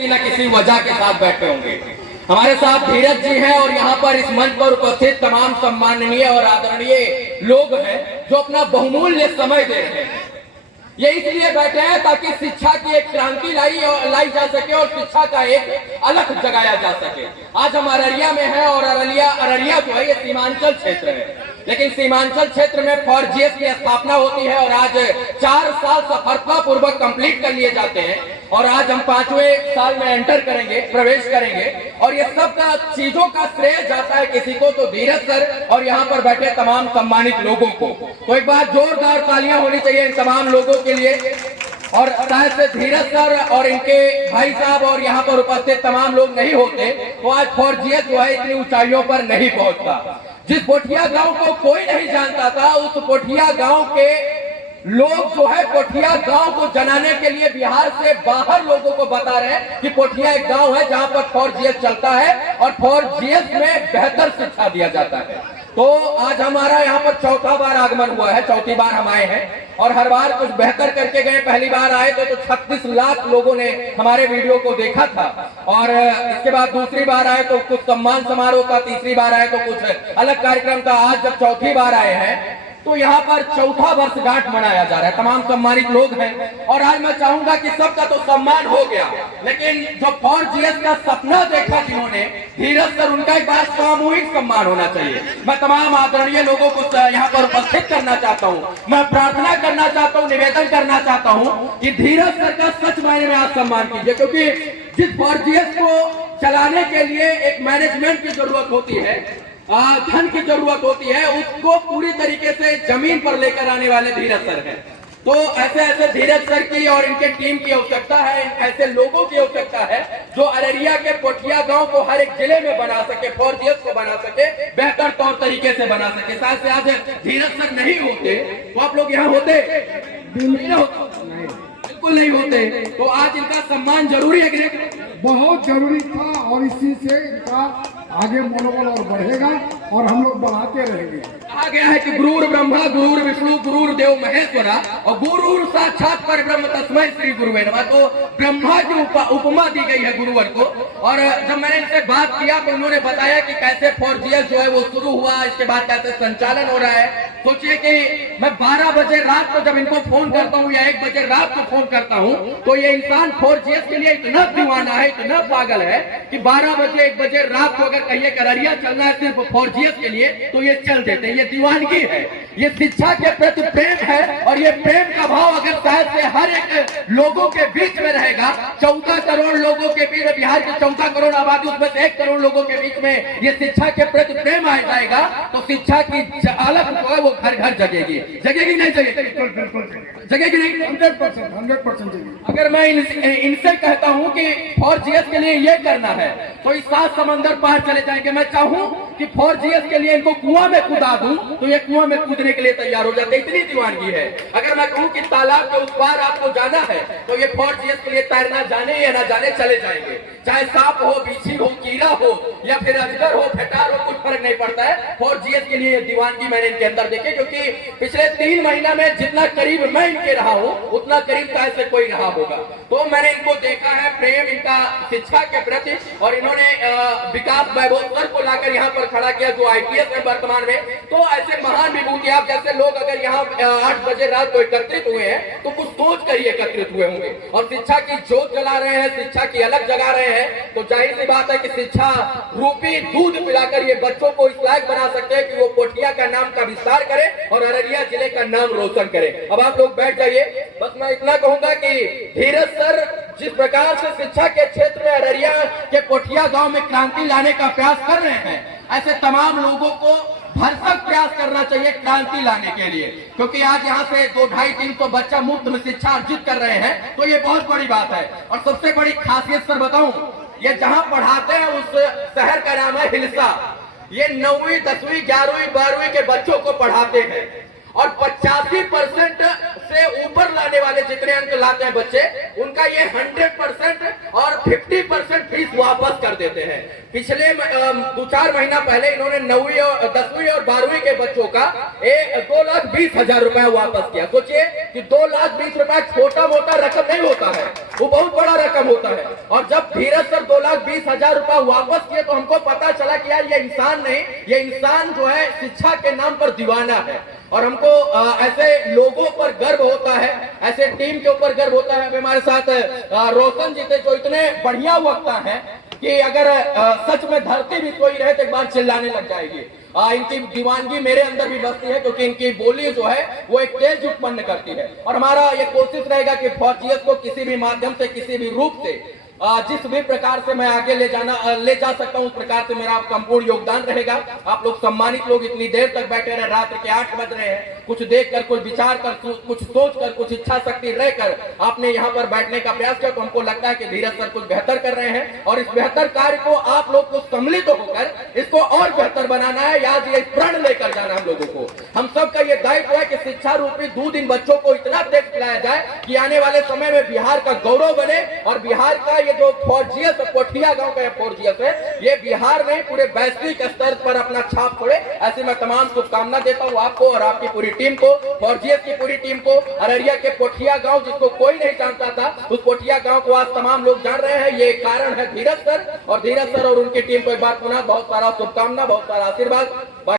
किसी न किसी वजह के साथ बैठे होंगे। हमारे साथ धीरज जी हैं और यहाँ पर इस मंच पर उपस्थित तमाम सम्माननीय और आदरणीय लोग हैं जो अपना बहुमूल्य समय दे रहे हैं। ये इसलिए बैठे हैं ताकि शिक्षा की एक क्रांति लाई जा सके और शिक्षा का एक अलग जगाया जा सके। आज हम अररिया में हैं और अररिया जो है ये सीमांचल क्षेत्र है, लेकिन सीमांचल क्षेत्र में फॉरजीएस की स्थापना होती है और आज 4 साल सफलतापूर्वक कंप्लीट कर लिए जाते हैं और आज हम 5वें साल में एंटर करेंगे, प्रवेश करेंगे और ये सब का चीजों का श्रेय जाता है किसी को तो धीरज सर और यहाँ पर बैठे तमाम सम्मानित लोगों को। तो एक बार जोरदार तालियां होनी चाहिए इन तमाम लोगों के लिए। और शायद से धीरज सर और इनके भाई साहब और यहाँ पर उपस्थित तमाम लोग नहीं होते तो आज फॉरजीएस जो है इतनी ऊंचाइयों पर नहीं पहुंचता। जिस पोठिया गांव को कोई नहीं जानता था, उस पोठिया गांव के लोग जो है पोठिया गांव को जनाने के लिए बिहार से बाहर लोगों को बता रहे हैं कि पोठिया एक गांव है जहां पर फॉरजीएस चलता है और फॉरजीएस में बेहतर शिक्षा दिया जाता है। तो आज हमारा यहाँ पर 4था बार आगमन हुआ है, 4थी बार हम आए हैं और हर बार कुछ बेहतर करके गए। पहली बार आए थे तो 36 लाख लोगों ने हमारे वीडियो को देखा था और इसके बाद दूसरी बार आए तो कुछ सम्मान समारोह था, तीसरी बार आए तो कुछ अलग कार्यक्रम था। आज जब 4थी बार आए हैं तो यहाँ पर 4था वर्षगांठ मनाया जा रहा है। तमाम सम्मानित लोग हैं और आज मैं चाहूंगा कि सबका तो सम्मान हो गया, लेकिन जो फॉरजीएस का सपना देखा जिन्होंने धीरज सर, उनका एक बार सामूहिक सम्मान होना चाहिए। मैं तमाम आदरणीय लोगों को यहाँ पर उपस्थित करना चाहता हूँ, मैं प्रार्थना करना चाहता हूँ, निवेदन करना चाहता हूँ कि धीरज सर का सच मायने में आप सम्मान कीजिए, क्योंकि जिस फॉरजीएस को चलाने के लिए एक मैनेजमेंट की जरूरत होती है, धन की जरूरत होती है, उसको पूरी तरीके से जमीन पर लेकर आने वाले धीरज सर हैं। तो ऐसे धीरज सर की और इनके टीम की आवश्यकता है, ऐसे लोगों की आवश्यकता है जो अररिया के पोठिया गांव को हर एक जिले में बना सके, फॉरजीएस को बना सके, बेहतर तौर तरीके से बना सके। साथ से आज धीरज सर नहीं होते तो आप लोग यहाँ होते बिल्कुल नहीं होते। तो आज इनका सम्मान जरूरी है कि नहीं? बहुत जरूरी था और इसी से इनका आगे मनोबल और बढ़ेगा और हम लोग बढ़ाते रहेंगे। कहा गया है कि गुरुर ब्रह्मा गुरुर विष्णु गुरुर देव महेश्वरा और गुरुर साक्षात पर ब्रह्म तस्मै श्री गुरुवे नमः। तो ब्रह्मा की उपमा दी गई है गुरुवर को। और जब मैंने इनसे बात किया तो उन्होंने बताया कि कैसे फॉरजीएस जो है वो शुरू हुआ, इसके बाद कैसे संचालन हो रहा है। सोचिए कि मैं 12 बजे रात को जब इनको फोन करता हूँ या 1 बजे रात को फोन करता हूँ तो ये इंसान फॉरजीएस के लिए इतना दीवाना है, इतना पागल है कि 12 बजे 1 बजे रात को अगर कहिए अररिया चलना है सिर्फ फॉरजीएस के लिए तो ये चल देते हैं। ये दीवानगी है, ये शिक्षा के प्रति प्रेम है और ये प्रेम का भाव अगर शायद से हर एक लोगों के बीच में रहेगा, 14 करोड़ लोगों के बीच, बिहार की 14 करोड़ आबादी उसमें से 1 करोड़ लोगों के बीच में ये शिक्षा के प्रति प्रेम आ जाएगा तो शिक्षा की अलग जो है वो घर घर जगेगी। जगेगी नहीं जगेगी? जगेगी नहीं? 100% जगेगी। अगर मैं इनसे कहता हूँ कि फॉरजीएस के लिए ये करना है तो इस 7 समंदर पार चले जाएंगे। मैं चाहूँ कि फॉरजीएस के लिए इनको कुआं में कूदा दूं तो ये कुआं में कूदने के लिए तैयार हो जाते, इतनी दीवानगी है। अगर मैं कहूँ कि तालाब के उस पार आपको जाना है तो ये फॉरजीएस के लिए तैरना जाने या ना जाने चले जाएंगे। चाहे सांप हो, बिच्छी हो, कीड़ा हो या फिर अजगर हो, फेटार हो, कुछ फर्क नहीं पड़ता है। फॉरजीएस के लिए दीवानगी मैंने इनके अंदर देखी, क्योंकि पिछले 3 महीना में जितना करीब मैं इनके रहा हूँ उतना करीब शायद से कोई रहा होगा। तो मैंने इनको देखा है, प्रेम इनका शिक्षा के प्रति। और इन्होंने विकास वैभव सर को लाकर यहाँ पर खड़ा किया जो आईपीएस है वर्तमान में। तो ऐसे महान विभूति आप जैसे लोग अगर यहाँ 8 बजे रात को एकत्रित हुए हैं तो कुछ सोच कर ही एकत्रित हुए होंगे और शिक्षा की जोत जला रहे हैं, शिक्षा की अलग जगा रहे हैं। तो जाहिर सी बात है कि शिक्षा रूपी दूध पिलाकर ये बच्चों को इस लायक बना सकते हैं कि वो पोठिया का नाम का विस्तार करे और अररिया जिले का नाम रोशन करे। अब आप लोग बैठ जाइए, बस मैं इतना कहूंगा कि धीरज सर जिस प्रकार से शिक्षा के क्षेत्र में अररिया के पोठिया गांव में क्रांति लाने का प्रयास कर रहे हैं, ऐसे तमाम लोगों को भरसक प्रयास करना चाहिए क्रांति लाने के लिए। क्योंकि आज यहाँ से 2-250-300 बच्चा मुफ्त में शिक्षा अर्जित कर रहे हैं तो ये बहुत बड़ी बात है। और सबसे बड़ी खासियत सर बताऊं, ये जहां पढ़ाते हैं उस शहर का नाम है हिलसा। ये 9वीं 10वीं 11वीं 12वीं के बच्चों को पढ़ाते हैं और 85% से ऊपर लाने वाले जितने अंक लाते हैं बच्चे उनका ये 100% और 50% फीस वापस कर देते हैं। पिछले 2-4 महीना पहले इन्होंने 9वीं और 10वीं और 12वीं के बच्चों का 2,20,000 रुपए वापस किया। सोचिए कि 2,20,000 रुपए छोटा मोटा रकम नहीं होता है, वो बहुत बड़ा रकम होता है। और जब धीरज सर 2,20,000 रुपए वापस किए तो हमको पता चला कि यार ये इंसान नहीं, ये इंसान जो है शिक्षा के नाम पर दीवाना है। और हमको ऐसे लोगों पर गर्व होता है, ऐसे टीम के ऊपर गर्व होता है। हमारे साथ रोशन जी थे जो इतने बढ़िया वक्ता हैं कि अगर सच में धरती भी कोई रहे तो एक बार चिल्लाने लग जाएगी। इनकी दीवानगी मेरे अंदर भी बसती है क्योंकि इनकी बोली जो है वो एक तेज उत्पन्न करती है। और हमारा ये कोशिश रहेगा कि फौजियत को किसी भी माध्यम से, किसी भी रूप से, जिस भी प्रकार से मैं आगे ले जा सकता हूं उस प्रकार से मेरा संपूर्ण योगदान रहेगा। आप लोग सम्मानित लोग इतनी देर तक बैठे रहे, रात के 8 बज रहे हैं, कुछ देखकर, कुछ विचार कर, कुछ सोच कर, कुछ इच्छा शक्ति रहकर आपने यहाँ पर बैठने का प्रयास किया, तो हमको लगता है कि धीरज सर कुछ बेहतर कर रहे हैं और इस बेहतर कार्य को आप लोग को सम्मिलित होकर इसको और बेहतर बनाना है। याद ये प्रण लेकर जाना हम लोगों को, हम सबका ये दायित्व है कि शिक्षा रूपी दूध इन बच्चों को इतना तेज पिलाया जाए कि आने वाले समय में बिहार का गौरव बने। और बिहार का ये जो फौजियत पोठिया गांव का फौजियत है, ये बिहार में पूरे वैश्विक स्तर पर अपना छाप छोड़े। ऐसे मैं तमाम शुभकामना देता हूं आपको और आपकी पूरी टीम को, फौजियत की पूरी टीम को। अररिया के पोठिया गांव जिसको कोई नहीं जानता था, उस पोठिया गांव को आज तमाम लोग जान रहे हैं। ये कारण है धीरज सर, और धीरज सर और उनकी टीम को एक बार पुनः बहुत सारा शुभकामना, बहुत सारा आशीर्वाद।